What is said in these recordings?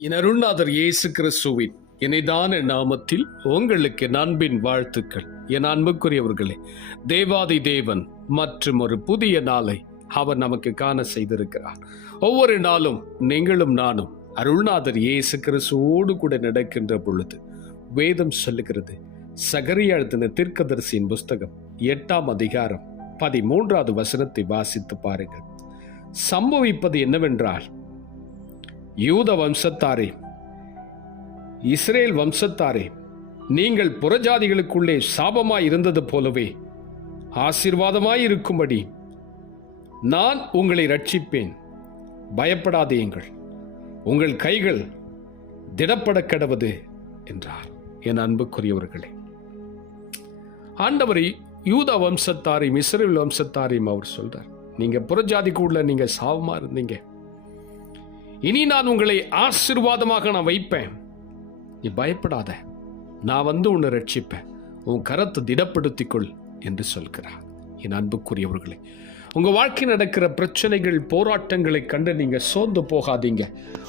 என் அருள்நாதர் இயேசு கிறிஸ்துவின் இணைதான நாமத்தில் உங்களுக்கு நண்பின் வாழ்த்துக்கள். என் அன்புக்குரியவர்களே தேவாதி தேவன் மற்றும் ஒரு புதிய நாளை அவர் நமக்கு காண செய்திருக்கிறார். ஒவ்வொரு நாளும் நீங்களும் நானும் அருள்நாதர் இயேசு கிறிஸ்துவோடு கூட நடக்கின்ற பொழுது வேதம் சொல்லுகிறது. சகரியா எழுதின தீர்க்கதரிசியின் புஸ்தகம் எட்டாம் அதிகாரம் பதிமூன்றாவது வசனத்தை வாசித்து பாருங்கள். சம்பவிப்பது என்னவென்றால் யூத வம்சத்தாரே இஸ்ரேல் வம்சத்தாரே நீங்கள் புறஜாதிகளுக்குள்ளே சாபமாய் இருந்தது போலவே ஆசீர்வாதமாய் இருக்கும்படி நான் உங்களை ரட்சிப்பேன் பயப்படாதேயுங்கள் உங்கள் கைகள் திடப்பட கடவது என்றார் என் அன்புக்குரியவர்களே. ஆண்டவரை யூத வம்சத்தாரையும் இஸ்ரேல் வம்சத்தாரையும் அவர் சொல்றார். நீங்க புறஜாதிக்குள்ள நீங்க சாபமா இருந்தீங்க. இனி நான் உங்களை ஆசீர்வாதமாக நான் வைப்பேன். நீ பயப்படாத. நான் வந்து உன்னை ரட்சிப்பேன். உன் கரத்தை திடப்படுத்திக்கொள் என்று சொல்கிறார். என் அன்புக்குரியவர்களே உங்க வாழ்க்கை நடக்கிற பிரச்சனைகள் போராட்டங்களை கண்டு நீங்க சோர்ந்து போகாதீங்க.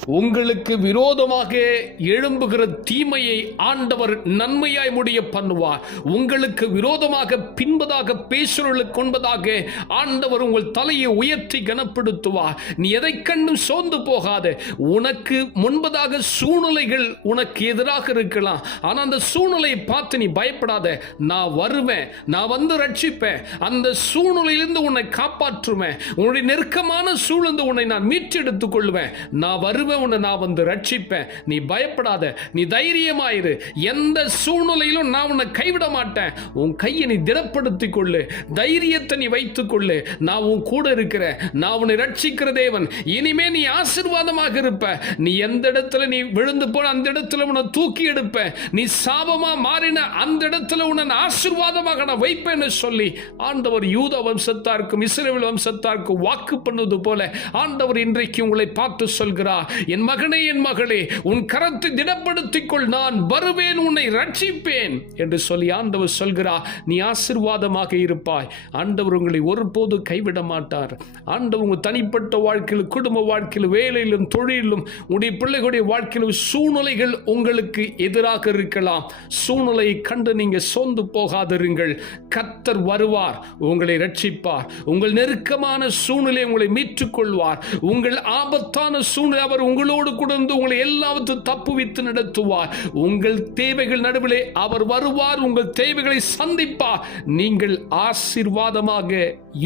உங்களுக்கு விரோதமாக எழும்புகிற தீமையை ஆண்டவர் நன்மையாய் முடிய பண்ணுவார். உங்களுக்கு விரோதமாக பின்பதாக பேசுறவர்களுக்கு கொன்பதாக ஆண்டவர் உங்கள் தலையை உயர்த்தி கனப்படுத்துவார். நீ எதை கண்டும் சோர்ந்து போகாத. உனக்கு முன்பதாக சூழ்நிலைகள் உனக்கு எதிராக இருக்கலாம். ஆனா அந்த சூழ்நிலையை பார்த்து நீ பயப்படாத. நான் வருவேன். நான் வந்து ரட்சிப்பேன். அந்த சூழ்நிலையிலிருந்து உன்னை காப்பாற்றுவேன் உன்னுடைய நெருக்கமான சூழ்ந்து உன்னை நான் மீட்டெடுத்துக் கொள்வேன் நான் வருவேன் உன்னை நான் வந்து ரட்சிப்பேன். நீ பயப்படாத நீ தைரியமாயிரு. எந்த சூழ்நிலையிலும் நான் உன்னை கைவிட மாட்டேன். உன் கையை நீ திடப்படுத்திக் கொள்ளு தைரியத்தை நீ வைத்துக் கொள்ளு நான் உன் கூட இருக்கிறேன். நான் உன்னை ரட்சிக்கிற தேவன். இனிமே நீ ஆசிர்வாதமாக இருப்ப. நீ எந்த இடத்துல நீ விழுந்து போன அந்த இடத்துல உன்னை தூக்கி எடுப்ப. நீ சாபமா மாறின அந்த இடத்துல உன்னை ஆசிர்வாதமாக நான் வைப்பேன்னு சொல்லி ஆண்டவர் யூத வம்சத்தாருக்கும் இசை இஸ்ரேல் வம்சத்தாருக்கு வாக்கு பண்ணுவது போல ஆண்டவர் இன்றைக்கு உங்களை பார்த்து சொல்கிறார் என் மகனே என் மகளே உன் கரத்தை திடப்படுத்திக் கொள் நான் வருவேன் உன்னை ரட்சிப்பேன் என்று சொல்லி ஆண்டவர் சொல்கிறார். நீ ஆசீர்வாதமாக இருப்பாய். ஆண்டவர் உங்களை ஒருபோது கைவிட மாட்டார். ஆண்டவர் உங்கள் தனிப்பட்ட வாழ்க்கையில் குடும்ப வாழ்க்கையில் வேலையிலும் தொழிலும் உடைய பிள்ளைகளுடைய வாழ்க்கையிலும் சூழ்நிலைகள் உங்களுக்கு எதிராக இருக்கலாம். சூழ்நிலையை கண்டு நீங்க சோர்ந்து போகாதிருங்கள். கத்தர் வருவார் உங்களை ரட்சிப்பார். உங்கள் நெருக்கமான சூழ்நிலை உங்களை மீட்டுக் கொள்வார் உங்கள் ஆபத்தான சூழ்நிலை அவர் உங்களோடு கூட உங்களை எல்லாவற்றும் தப்புவித்து நடத்துவார். உங்கள் தேவைகள் நடுவிலே அவர் வருவார் உங்கள் தேவைகளை சந்திப்பார். நீங்கள் ஆசீர்வாதமாக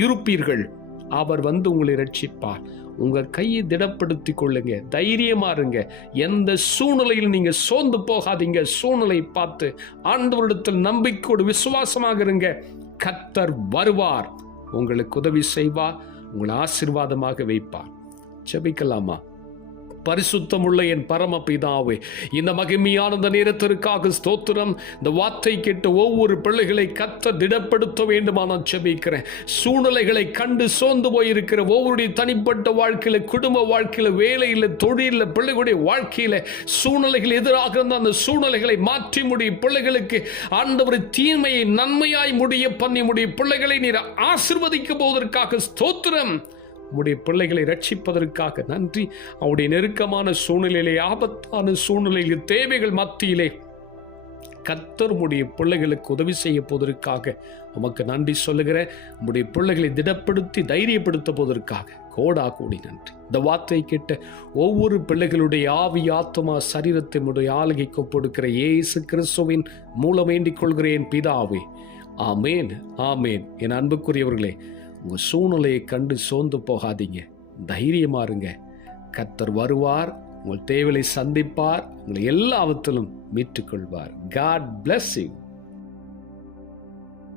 இருப்பீர்கள். அவர் வந்து உங்களை ரட்சிப்பார் உங்கள் கையை திடப்படுத்திக் கொள்ளுங்க தைரியமா இருங்க. எந்த சூழ்நிலையில் நீங்க சோர்ந்து போகாதீங்க. சூழ்நிலை பார்த்து ஆண்டவரிடத்தில் நம்பிக்கையோடு விசுவாசமாக இருங்க. கத்தர் வருவார். உங்களுக்கு உதவி செய்வார் உங்களை ஆசீர்வாதமாக வைப்பார். ஜபிக்கலாமா? பரிசுத்தமுள்ள என் பரம பிதாவே இந்த மகிமையான இந்த நேரத்திற்காக ஸ்தோத்திரம். இந்த வார்த்தை கேட்டு ஒவ்வொரு பிள்ளைகளை கத்த திடப்படுத்த வேண்டுமா நான் செபிக்கிறேன். சூழ்நிலைகளை கண்டு சோர்ந்து போயிருக்கிற ஒவ்வொருடைய தனிப்பட்ட வாழ்க்கையில் குடும்ப வாழ்க்கையில் வேலையில் தொழிலில் பிள்ளைகளுடைய வாழ்க்கையில் சூழ்நிலைகள் எதிராக இருந்த அந்த சூழ்நிலைகளை மாற்றி முடியும் பிள்ளைகளுக்கு ஆண்டவர் தீமையை நன்மையாய் முடிய பண்ணி முடியும் பிள்ளைகளை நீர் ஆசிர்வதிக்க போவதற்காக ஸ்தோத்திரம். உடைய பிள்ளைகளை ரட்சிப்பதற்காக நன்றி. அவருடைய நெருக்கமான சூழ்நிலையிலே ஆபத்தான சூழ்நிலையில் தேவைகள் மத்தியிலே கத்தர் உடைய பிள்ளைகளுக்கு உதவி செய்ய போவதற்காக உமக்கு நன்றி சொல்லுகிறேன் உடைய பிள்ளைகளை திடப்படுத்தி தைரியப்படுத்த போவதற்காக கோடா கோடி நன்றி. இந்த வார்த்தை கேட்ட ஒவ்வொரு பிள்ளைகளுடைய ஆவி ஆத்மா சரீரத்தை உடைய ஆளுகைக்கு கொடுக்கிற ஏசு கிறிஸ்துவின் மூலம் வேண்டிக் கொள்கிறேன் பிதாவே. ஆமேன் ஆமேன். என் அன்புக்குரியவர்களே உங்கள் சூழ்நிலையை கண்டு சோர்ந்து போகாதீங்க. தைரியமாக இருங்க. கத்தர் வருவார் உங்கள் தேவையை சந்திப்பார் உங்களை எல்லாவற்றிலும் மீட்டுக்கொள்வார். God bless you